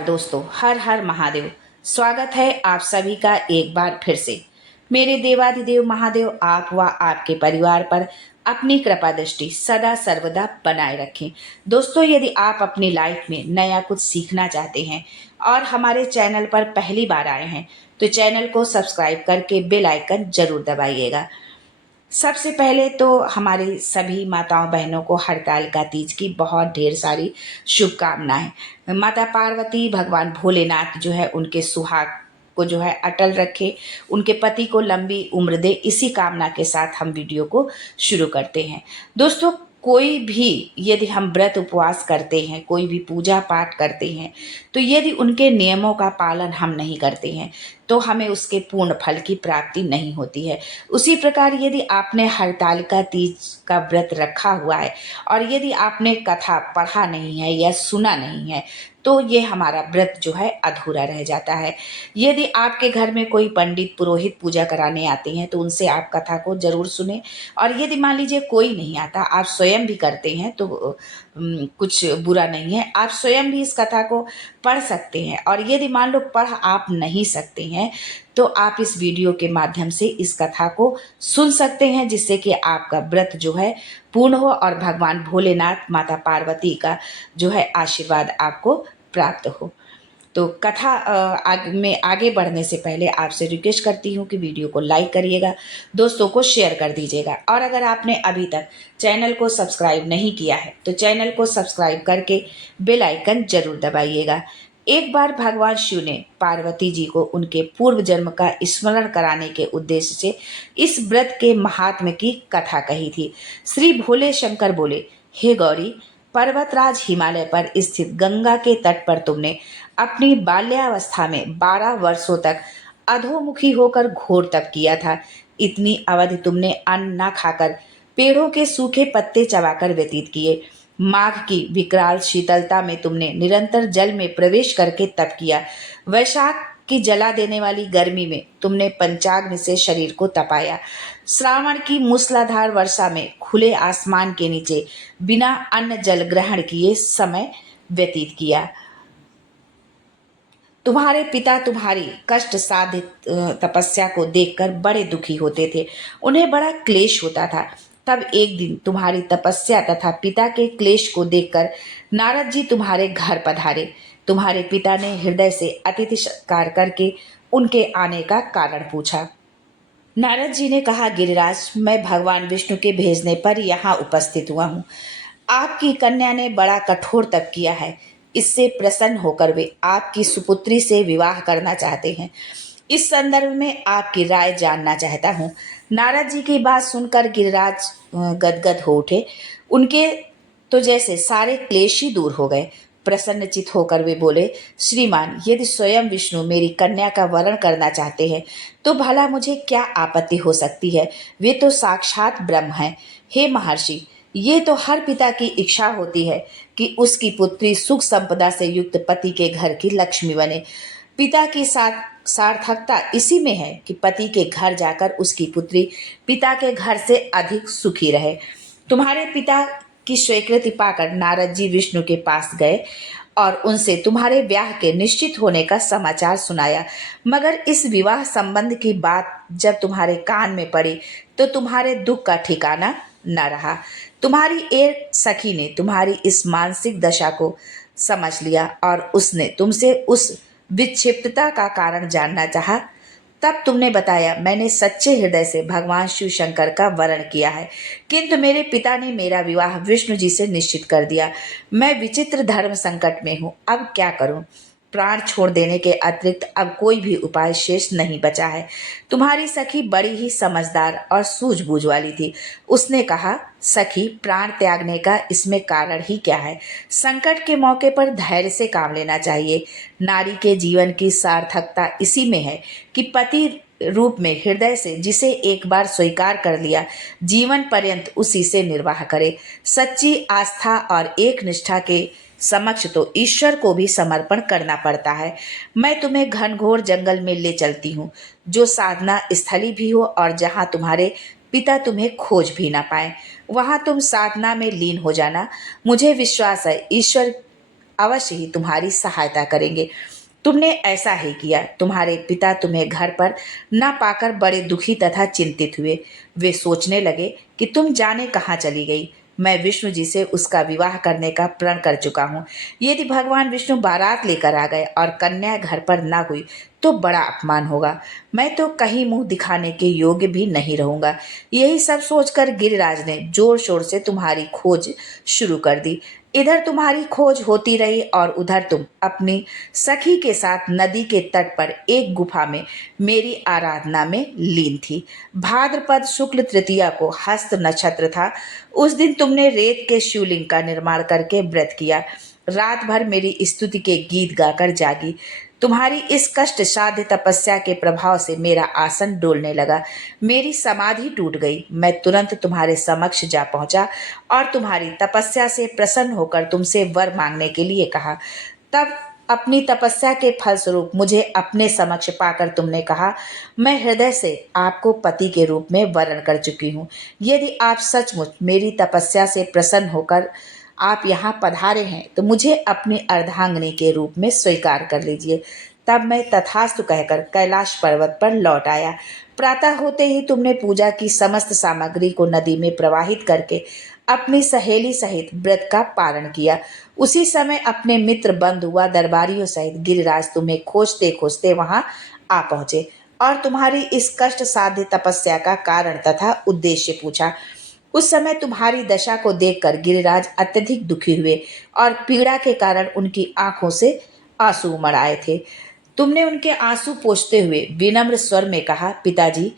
दोस्तों, हर हर महादेव। स्वागत है आप सभी का एक बार फिर से। मेरे देवाधिदेव महादेव आप व आपके परिवार पर अपनी कृपा दृष्टि सदा सर्वदा बनाए रखें। दोस्तों, यदि आप अपनी लाइफ में नया कुछ सीखना चाहते हैं और हमारे चैनल पर पहली बार आए हैं तो चैनल को सब्सक्राइब करके बेल आइकन जरूर दबाइएगा। सबसे पहले तो हमारी सभी माताओं बहनों को हरतालिका तीज की बहुत ढेर सारी शुभकामनाएं। माता पार्वती भगवान भोलेनाथ जो है उनके सुहाग को जो है अटल रखे, उनके पति को लंबी उम्र दे, इसी कामना के साथ हम वीडियो को शुरू करते हैं। दोस्तों, कोई भी यदि हम व्रत उपवास करते हैं, कोई भी पूजा पाठ करते हैं, तो यदि उनके नियमों का पालन हम नहीं करते हैं तो हमें उसके पूर्ण फल की प्राप्ति नहीं होती है। उसी प्रकार यदि आपने हरतालिका तीज का व्रत रखा हुआ है और यदि आपने कथा पढ़ा नहीं है या सुना नहीं है तो ये हमारा व्रत जो है अधूरा रह जाता है। यदि आपके घर में कोई पंडित पुरोहित पूजा कराने आते हैं तो उनसे आप कथा को जरूर सुने, और यदि मान लीजिए कोई नहीं आता, आप स्वयं भी करते हैं तो कुछ बुरा नहीं है, आप स्वयं भी इस कथा को पढ़ सकते हैं। और यदि मान लो पढ़ आप नहीं सकते हैं तो आप इस वीडियो के माध्यम से इस कथा को सुन सकते हैं, जिससे कि आपका व्रत जो है पूर्ण हो और भगवान भोलेनाथ माता पार्वती का जो है आशीर्वाद आपको प्राप्त हो। तो कथा में आगे बढ़ने से पहले आपसे रिक्वेस्ट करती हूँ कि वीडियो को लाइक करिएगा, दोस्तों को शेयर कर दीजिएगा, और अगर आपने अभी तक चैनल को सब्सक्राइब नहीं किया है तो चैनल को सब्सक्राइब करके बेल आइकन जरूर दबाइएगा। एक बार भगवान शिव ने पार्वती जी को उनके पूर्व जन्म का स्मरण कराने के उद्देश्य से इस व्रत के महात्म्य की कथा कही थी। श्री भोले शंकर बोले, हे गौरी, पर्वतराज हिमालय पर स्थित गंगा के तट पर तुमने अपनी बाल्यावस्था में 12 वर्षों तक अधोमुखी होकर घोर तप किया था। इतनी अवधि तुमने अन्न न खाकर पेड़ों के सूखे पत्ते चबाकर व्यतीत किए। माघ की विकराल शीतलता में तुमने निरंतर जल में प्रवेश करके तप किया। वैशाख की जला देने वाली गर्मी में तुमने पंचाग्नि से शरीर को तपाया। श्रावण की मूसलाधार वर्षा में खुले आसमान के नीचे बिना अन्न जल ग्रहण किए समय व्यतीत किया। तुम्हारे पिता तुम्हारी कष्ट साधित तपस्या को देखकर बड़े दुखी होते थे, उन्हें बड़ा क्लेश होता था। तब एक दिन तुम्हारी तपस्या तथा पिता के क्लेश को देखकर नारद जी तुम्हारे घर पधारे। तुम्हारे पिता ने हृदय से अतिथि सत्कार करके उनके आने का कारण पूछा। नारद जी ने कहा, गिरिराज, मैं भगवान विष्णु के भेजने पर यहाँ उपस्थित हुआ हूँ। आपकी कन्या ने बड़ा कठोर तप किया है, इससे प्रसन्न होकर वे आपकी सुपुत्री से विवाह करना चाहते हैं। इस संदर्भ में आपकी राय जानना चाहता हूँ। नारद जी की बात सुनकर गिरिराज गदगद हो उठे। उनके तो जैसे सारे क्लेश ही दूर हो गए। प्रसन्नचित होकर वे बोले, श्रीमान, यदि स्वयं विष्णु मेरी कन्या का वरण करना चाहते हैं तो भला मुझे क्या आपत्ति हो सकती है? वे तो साक्षात ब्रह्म हैं। हे महर्षि, ये तो हर पिता की इच्छा होती है कि उसकी पुत्री सुख संपदा से युक्त पति के घर की लक्ष्मी बने। पिता की सार्थकता इसी में है कि पति के घर जाकर उसकी पुत्री पिता के घर से अधिक सुखी रहे। तुम्हारे पिता की स्वीकृति पाकर नारद जी विष्णु के पास गए और उनसे तुम्हारे ब्याह के निश्चित होने का समाचार सुनाया। मगर इस विवाह संबंध की बात जब तुम्हारे कान में पड़ी तो तुम्हारे दुख का ठिकाना न रहा। तुम्हारी एक सखी ने तुम्हारी इस मानसिक दशा को समझ लिया और उसने तुमसे उस विक्षिप्तता का कारण जानना चाहा। तब तुमने बताया, मैंने सच्चे हृदय से भगवान शिव शंकर का वरण किया है, किंतु मेरे पिता ने मेरा विवाह विष्णु जी से निश्चित कर दिया। मैं विचित्र धर्म संकट में हूँ, अब क्या करूँ? प्राण छोड़ देने के अतिरिक्त अब कोई भी उपाय शेष नहीं बचा है। तुम्हारी सखी बड़ी ही समझदार और सूझबूझ वाली थी। उसने कहा, सखी, प्राण त्यागने का इसमें कारण ही क्या है? संकट के मौके पर धैर्य से काम लेना चाहिए। नारी के जीवन की सार्थकता इसी में है कि पति रूप में हृदय से जिसे एक बार स्वीकार कर लिया, जीवन पर्यंत उसी से निर्वाह करे। सच्ची आस्था और एक निष्ठा के समक्ष तो ईश्वर को भी समर्पण करना पड़ता है। मैं तुम्हें घनघोर जंगल में ले चलती हूँ, जो साधना स्थली भी हो और जहाँ तुम्हारे पिता तुम्हें खोज भी ना पाए। वहाँ तुम साधना में लीन हो जाना। मुझे विश्वास है ईश्वर अवश्य ही तुम्हारी सहायता करेंगे। तुमने ऐसा ही किया। तुम्हारे पिता तुम्हें घर पर न पाकर बड़े दुखी तथा चिंतित हुए। वे सोचने लगे कि तुम जाने कहाँ चली गई। मैं विष्णु जी से उसका विवाह करने का प्रण कर चुका हूँ। यदि भगवान विष्णु बारात लेकर आ गए और कन्या घर पर न हुई तो बड़ा अपमान होगा। मैं तो कहीं मुंह दिखाने के योग्य भी नहीं रहूंगा। यही सब सोचकर गिरिराज ने जोर शोर से तुम्हारी खोज शुरू कर दी। इधर तुम्हारी खोज होती रही और उधर तुम अपनी सखी के साथ नदी के तट पर एक गुफा में मेरी आराधना में लीन थी। भाद्रपद शुक्ल तृतीया को हस्त नक्षत्र था। उस दिन तुमने रेत के शिवलिंग का निर्माण करके व्रत किया। रात भर मेरी स्तुति के गीत गाकर जागी। तुम्हारी इस कष्ट साध्य तपस्या के प्रभाव से मेरा आसन डोलने लगा। मेरी समाधि टूट गई। मैं तुरंत तुम्हारे समक्ष जा पहुंचा और तुम्हारी तपस्या से प्रसन्न होकर तुमसे वर मांगने के लिए कहा। तब अपनी तपस्या के फलस्वरूप मुझे अपने समक्ष पाकर तुमने कहा, मैं हृदय से आपको पति के रूप में वरण कर चुकी हूँ। यदि आप सचमुच मेरी तपस्या से प्रसन्न होकर आप यहाँ पधारे हैं तो मुझे अपनी अर्धांगिनी के रूप में स्वीकार कर लीजिए। तब मैं तथास्तु कहकर कैलाश पर्वत पर लौट आया। प्रातः होते ही तुमने पूजा की समस्त सामग्री को नदी में प्रवाहित करके अपनी सहेली सहित व्रत का पारण किया। उसी समय अपने मित्र बंधु व दरबारियों सहित गिरिराज तुम्हें खोजते खोजते वहां आ पहुंचे और तुम्हारी इस कष्ट साध्य तपस्या का कारण तथा उद्देश्य पूछा। उस समय तुम्हारी दशा को देखकर गिरिराज अत्यधिक दुखी हुए और पीड़ा के कारण उनकी आंखों से आंसू उमड़ आए थे। तुमने उनके आंसू पोंछते हुए विनम्र स्वर में कहा, पिताजी,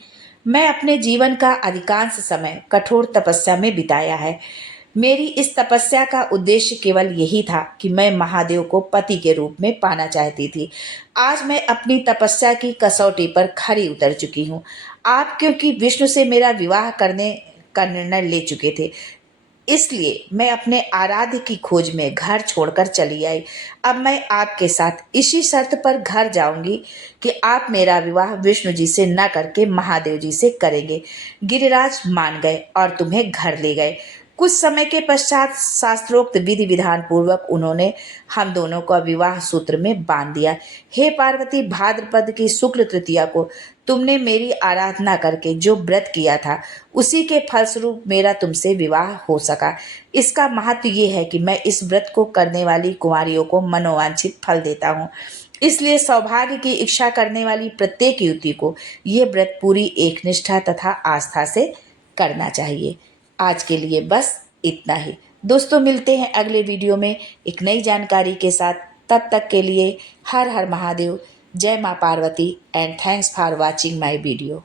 मैं अपने जीवन का अधिकांश समय कठोर तपस्या में बिताया है। मेरी इस तपस्या का उद्देश्य केवल यही था कि मैं महादेव को पति के रूप में पाना चाहती थी। आज मैं अपनी तपस्या की कसौटी पर खरी उतर चुकी हूँ। आप क्योंकि विष्णु से मेरा विवाह करने का निर्णय ले चुके थे, इसलिए मैं अपने आराध्य की खोज में घर छोड़कर चली आई। अब मैं आपके साथ इसी शर्त पर घर जाऊंगी कि आप मेरा विवाह विष्णु जी से न करके महादेव जी से करेंगे। गिरिराज मान गए और तुम्हें घर ले गए। कुछ समय के पश्चात शास्त्रोक्त विधि विधान पूर्वक उन्होंने हम दोनों को विवाह सूत्र में बांध दिया। हे पार्वती, भाद्रपद की शुक्ल तृतीया को तुमने मेरी आराधना करके जो व्रत किया था उसी के फलस्वरूप मेरा तुमसे विवाह हो सका। इसका महत्व ये है कि मैं इस व्रत को करने वाली कुंवारियों को मनोवांछित फल देता हूँ। इसलिए सौभाग्य की इच्छा करने वाली प्रत्येक युवती को ये व्रत पूरी एकनिष्ठा तथा आस्था से करना चाहिए। आज के लिए बस इतना ही। दोस्तों, मिलते हैं अगले वीडियो में एक नई जानकारी के साथ। तब तक के लिए हर हर महादेव, जय माँ Parvati and thanks for watching my video.